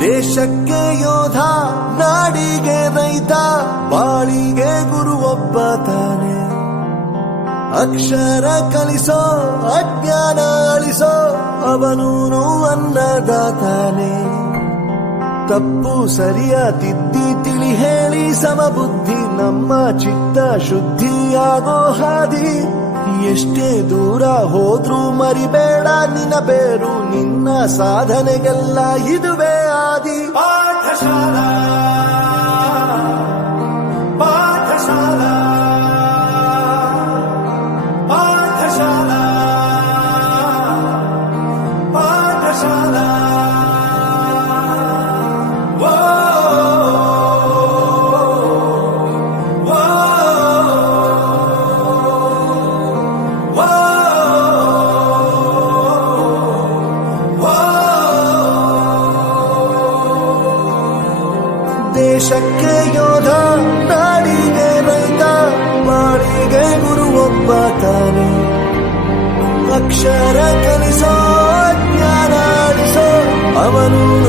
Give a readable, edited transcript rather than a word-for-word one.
ದೇಶಕ್ಕೆ ಯೋಧ, ನಾಡಿಗೆ ರೈತ, ಬಾಳಿಗೆ ಗುರು ಒಬ್ಬ ತಾನೆ. ಅಕ್ಷರ ಕಲಿಸೋ, ಅಜ್ಞಾನ ಅಳಿಸೋ, ಅವನೂನು ಅನ್ನದಾತಾನೆ. ತಪ್ಪು ಸರಿಯ ತಿದ್ದಿ ತಿಳಿ ಹೇಳಿ ಸಮಬುದ್ಧಿ ನಮ್ಮ ಚಿತ್ತ ಶುದ್ಧಿಯಾಗೋ ಹಾದಿ. ಎಷ್ಟೇ ದೂರ ಹೋದ್ರೂ ಮರಿಬೇಡ ನಿನ್ನ ಬೇರು, ನಿನ್ನ ಸಾಧನೆಗೆಲ್ಲ ಇದುವೇ ಆದಿ. ಪಾಠಶಾಲಾ ಪಾಠಶಾಲಾ ಪಾಠಶಾಲಾ ಪಾಠಶಾಲಾ. ದೇಶಕ್ಕೆ ಯೋಧ, ನಾಡಿಗೆ ರೈತ, ಬಾಳಿಗೆ ಗುರು ಒಬ್ಬ ತಾನೆ. ಅಕ್ಷರ ಕಲಿಸೋ, ಜ್ಞಾನ ಅಳಿಸೋ, ಅವನು